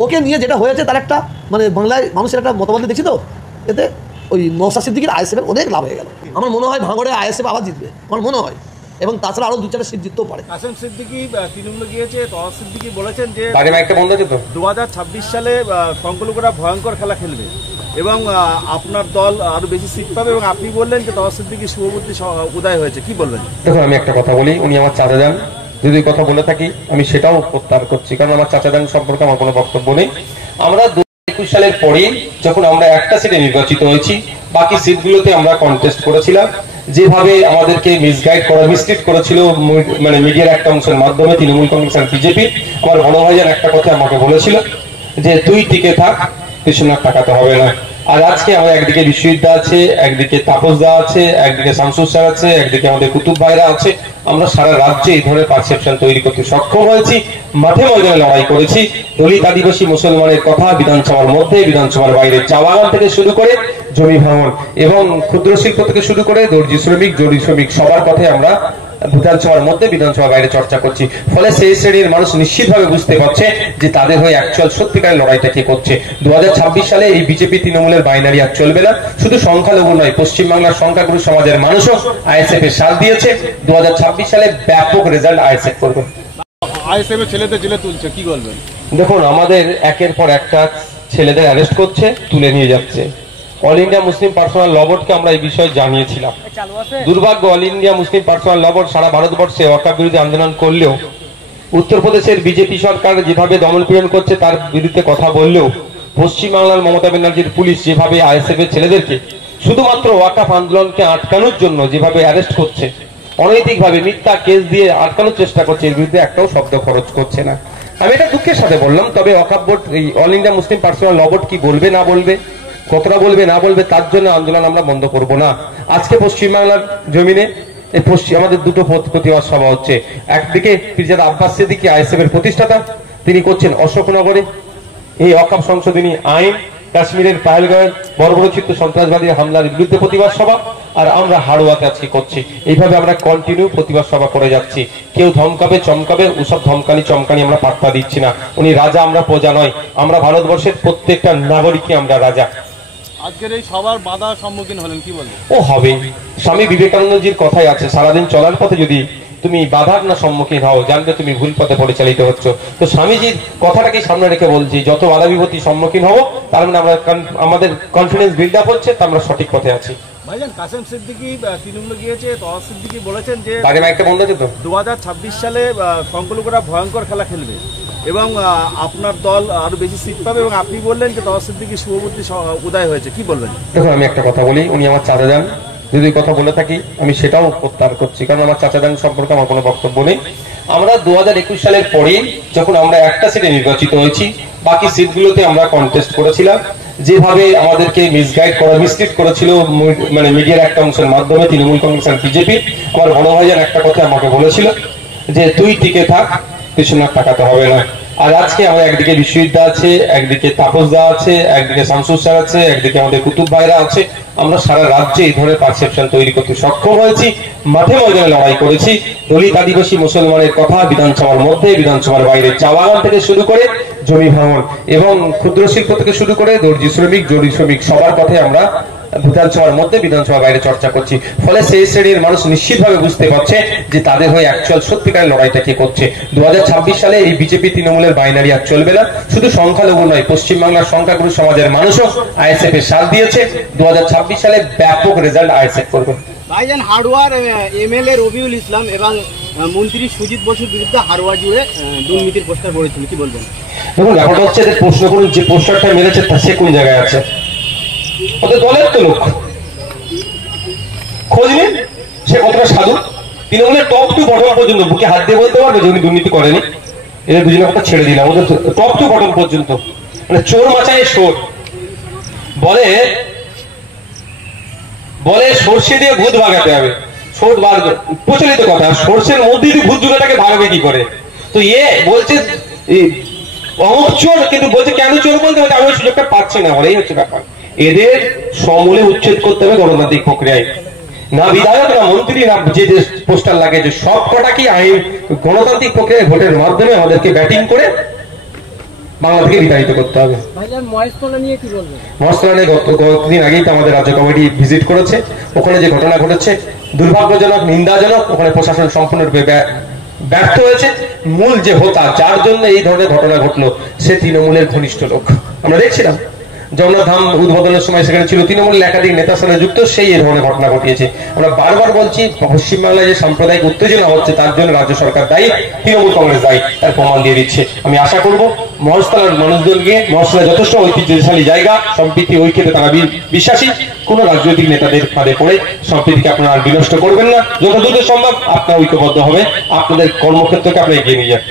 ওকে নিয়ে যেটা হয়েছে তার একটা মানে বাংলায় মানুষের একটা মতামত দেখছি তো, এতে ওই নওশাদ সিদ্দিকীর আইএসএফের অনেক লাভ হয়ে গেল। আমার মনে হয় ভাঙড়ে আইএসএফ আবার জিতবে, আমার মনে হয়, এবং তাছাড়া আরও 2-4টা সিট জিততেও পারে। কাসেম সিদ্দিকী তৃণমূলে গিয়েছে, তওয়াজ সিদ্দিকী বলেছেন যে 2026 সালে সংখ্যালঘুরা ভয়ঙ্কর খেলা খেলবে এবং আপনার দল আরো বেশি সিট পাবে, এবং আপনি বললেন যে তওয়াজ সিদ্দিকীর শুভবুদ্ধি উদয় হয়েছে, কি বলবেন? দেখুন, আমি একটা কথা বলি, উনি আমার চাচা যান, যদি কথা বলে থাকি আমি সেটাও প্রত্যাহার করছি, কারণ আমার চাচা যান সম্পর্কে আমার কোনো বক্তব্য নেই। আমরা 2021 সালের পরে যখন আমরা একটা সিটে নির্বাচিত হয়েছি, বাকি সিটগুলোতে আমরা কন্টেস্ট করেছিলাম। যেভাবে আমাদেরকে মিসগাইড করা, মিসলিড করেছিল মানে মিডিয়ার একটা অংশের মাধ্যমে তৃণমূল কংগ্রেস আর বিজেপি, আমার বড় ভাইজান একটা কথা আমাকে বলেছিল যে তুই টিকে থাক, পিছনে তাকাতে হবে না। আর আজকে আমাদের একদিকে বিশ্ববিদ্যা আছে, একদিকে তাপসদা আছে, একদিকে শামসুর স্যার আছে, একদিকে আমাদের কুতুব ভাইরা আছে। আমরা সারা রাজ্যে এই ধরনের পারসেপশন তৈরি করতে সক্ষম হয়েছি, মাঠে ময়দানে লড়াই করেছি। দলিত, আদিবাসী, মুসলমানের কথা বিধানসভার মধ্যে, বিধানসভার বাইরে, চা বাগান থেকে শুরু করে জমি ভাঙন এবং ক্ষুদ্র শিল্প থেকে শুরু করে দর্জি শ্রমিক, জরি শ্রমিক, সবার কথাই আমরা বিধানসভার মধ্যে, বিধানসভার বাইরে চর্চা করছি। ফলে সেই শ্রেণীর মানুষ নিশ্চিতভাবে বুঝতে পারছে যে তাদের হয়ে অ্যাকচুয়াল সত্যিকারের লড়াইটা কে করছে। 2026 সালে এই বিজেপি তৃণমূলের বাইনারি আর চলবে না। শুধু সংখ্যালঘু নয়, পশ্চিমবাংলার সংখ্যাগুরু সমাজের মানুষও আইএসএফ এর সাথ দিয়েছে। 2026 সালে ব্যাপক রেজাল্ট আইএসএফ করবে। আইএসএফ এর ছেলেদের জেলে তুলছে, কি বলবেন? দেখুন, আমাদের একের পর একটা ছেলেদের অ্যারেস্ট করছে, তুলে নিয়ে যাচ্ছে। অল ইন্ডিয়া মুসলিম পার্সোনাল ল বোর্ডকে আমরা এই বিষয়ে জানিয়েছিলাম। দুর্ভাগ্য, অল ইন্ডিয়া মুসলিম পার্সোনাল ল বোর্ড সারা ভারতবর্ষে ওয়াকফ বিরোধী আন্দোলন করলেও, উত্তরপ্রদেশের বিজেপি সরকার যেভাবে দমনপীড়ন করছে তার বিরুদ্ধে কথা বললেও, পশ্চিমবাংলার মমতা ব্যানার্জির পুলিশ যেভাবে আইএসএফ এর ছেলেদেরকে শুধুমাত্র ওয়াকফ আন্দোলনকে আটকানোর জন্য যেভাবে অ্যারেস্ট করছে, অনৈতিকভাবে মিথ্যা কেস দিয়ে আটকানোর চেষ্টা করছে, এর বিরুদ্ধে একটাও শব্দ খরচ করছে না। আমি এটা দুঃখের সাথে বললাম। তবে ওয়াকফ বোর্ড, এই অল ইন্ডিয়া মুসলিম পার্সোনাল ল বোর্ড কি বলবে না বলবে, কতটা বলবে না বলবে, তার জন্য আন্দোলন আমরা বন্ধ করব না। আজকে পশ্চিমবাংলার জমিনে আমাদের দুটো প্রতিবাদ সভা হচ্ছে। একদিকে পীরজাদা আব্বাস সিদ্দিকী আইএসএফ এর প্রতিষ্ঠাতা, তিনি করছেন অশোকনগরে এই ওয়াকফ সংশোধনী আইন, কাশ্মীরের পাহেলগাঁওয়ের বর্বরোচিত সন্ত্রাসবাদী হামলার বিরুদ্ধে প্রতিবাদ সভা, আর আমরা হাড়োয়াতে আজকে করছি। এইভাবে আমরা কন্টিনিউ প্রতিবাদ সভা করে যাচ্ছি। কেউ ধমকাবে চমকাবে, ওসব ধমকানি চমকানি আমরা পাত্তা দিচ্ছি না। উনি রাজা, আমরা প্রজা নয়। আমরা ভারতবর্ষের প্রত্যেকটা নাগরিককে আমরা রাজা। আজকের এই সবার বাধার সম্মুখীন হলেন, কি বলবেন? ও হবে, স্বামী বিবেকানন্দজির কথাই আছে, সারাদিন চলার পথে যদি তুমি বাধার না সম্মুখীন হও, জানবে তুমি ভুল পথে পরিচালিত হচ্ছ। তো স্বামীজির কথাটাকে সামনে রেখে বলছি, যত বাধা বিপত্তির সম্মুখীন হবো, তার মানে আমরা আমাদের কনফিডেন্স বিল্ড আপ হচ্ছে, তা আমরা সঠিক পথে আছি। ভাইজান, কাসেম সিদ্দিকী তৃণমূলে গিয়েছে, তওয়াজ সিদ্দিকী বলেছেন যে 2026 সালে সংখ্যালঘুরা ভয়ঙ্কর খেলা খেলবে এবং আপনার দল আরো বেশি সিট পাবে, এবং আপনি বললেন যে তওয়াজ সিদ্দিকীর শুভবুদ্ধি উদয় হয়েছে, কি বলবেন? দেখুন, আমি একটা কথা বলি, উনি আমার চাচা যান, যদি কথা বলে থাকি আমি সেটাও প্রত্যাহার করছি, কারণ আমার চাচা যান সম্পর্কে আমার কোনো বক্তব্য নেই। আমরা 2021 সালের পরে যখন আমরা একটা সিটে নির্বাচিত হয়েছি, বাকি সিটগুলোতে আমরা কন্টেস্ট করেছিলাম। যেভাবে আমাদেরকে মিসগাইড করা, মিসলিড করেছিল মানে মিডিয়ার একটা অংশের মাধ্যমে তৃণমূল কংগ্রেস আর বিজেপি, আমার বড় ভাইজান একটা কথা আমাকে বলেছিল যে তুই টিকে থাক, পিছনে তাকাতে হবে না। আর আজকে আমাদের একদিকে বিশ্ববিদ্যা আছে, একদিকে তাপসদা আছে, একদিকে শামসুর স্যার আছে, একদিকে আমাদের কুতুব ভাইরা আছে। আমরা সারা রাজ্যে এই ধরনের পারসেপশন তৈরি করতে সক্ষম হয়েছি, মাঠে ময়দানে লড়াই করেছি। দলিত, আদিবাসী, মুসলমানের কথা বিধানসভার মধ্যে, বিধানসভার বাইরে, চা বাগান থেকে শুরু করে জমি ভাঙন এবং ক্ষুদ্র শিল্প থেকে শুরু করে দর্জি শ্রমিক, জরি শ্রমিক, সবার কথাই আমরা বিধানসভার মধ্যে, বিধানসভার বাইরে চর্চা করছি। ফলে সেই শ্রেণীর মানুষ নিশ্চিতভাবে বুঝতে পারছে যে তাদের হয়ে অ্যাকচুয়াল সত্যিকারের লড়াইটা কে করছে। 2026 সালে এই বিজেপি তৃণমূলের বাইনারি আর চলবে না। শুধু সংখ্যালঘু নয়, পশ্চিমবাংলার সংখ্যাগুরু সমাজের মানুষও আইএসএফ এর সাথ দিয়েছে। 2026 সালে ব্যাপক রেজাল্ট আইএসএফ করবে। ভাইজান, হাড়োয়ার এমএলএ রবিউল ইসলাম এবং মন্ত্রী সুজিত বসুর বিরুদ্ধে হাড়োয়া জুড়ে দুর্নীতির পোস্টার পড়েছিল, কি বলবেন? দেখুন, ব্যাপারটা হচ্ছে যে প্রশ্ন করুন, যে পোস্টারটা মেরেছে সে কোন জায়গায় আছে? ওদের দলের তো লোক, খোঁজ নিন সে কতটা সাধু। তৃণমূলের টপ টু বটম পর্যন্ত বুকে হাত দিয়ে বলতে পারবে যে উনি দুর্নীতি করেনি। এদের দুজনের কথা ছেড়ে দিলাম, ওদের টপ টু বটম পর্যন্ত মানে চোর মাচায় সোর। বলে সর্ষে দিয়ে ভূত ভাগাতে হবে, প্রচলিত কথা। সর্ষের মধ্যে যদি ভূত জুগাটাকে ভাগাবে কি করে? তো বলছে অমুক চোর, কিন্তু বলছে কেন চোর বলতে হবে, আমি ওই সুযোগটা পাচ্ছি না, বলেই হচ্ছে ব্যাপার। এদের সমূলে উচ্ছেদ করতে হবে গণতান্ত্রিক প্রক্রিয়ায়। না বিধায়ক, না মন্ত্রী, না যে পোস্টার লাগে, যে সব কটা কি আইন গণতান্ত্রিক প্রক্রিয়ায় ভোটের মাধ্যমে আমাদেরকে ব্যাটিং করে বাংলা থেকে বিতাড়িত করতে হবে। মহেশতলা নিয়ে গতদিন আগেই তো আমাদের রাজ্য কমিটি ভিজিট করেছে। ওখানে যে ঘটনা ঘটেছে দুর্ভাগ্যজনক, নিন্দাজনক। ওখানে প্রশাসন সম্পূর্ণরূপে ব্যর্থ হয়েছে। মূল যে হোতা, যার জন্য এই ধরনের ঘটনা ঘটলো, সে তৃণমূলের ঘনিষ্ঠ লোক। আমরা দেখছিলাম জগন্নাথ ধাম উদ্বোধনের সময় সেখানে ছিল তৃণমূলের একাধিক নেতার সাথে যুক্ত, সেই এই ধরনের ঘটনা ঘটিয়েছে। আমরা বারবার বলছি, পশ্চিমবাংলায় যে সাম্প্রদায়িক উত্তেজনা হচ্ছে তার জন্য রাজ্য সরকার দায়ী, তৃণমূল কংগ্রেস দায়ী, তার প্রমাণ দিয়ে দিচ্ছে। আমি আশা করব মহেশতলার মানুষজনকে, মহেশতলা যথেষ্ট ঐতিহ্যশালী জায়গা, সম্প্রীতি ঐক্যতে তারা বিশ্বাসী। কোন রাজনৈতিক নেতাদের ফাঁদে পড়ে সম্প্রীতিকে আপনারা বিনষ্ট করবেন না। যত দ্রুত সম্ভব আপনারা ঐক্যবদ্ধ হবে, আপনাদের কর্মক্ষেত্রকে আপনারা এগিয়ে নিয়ে যান।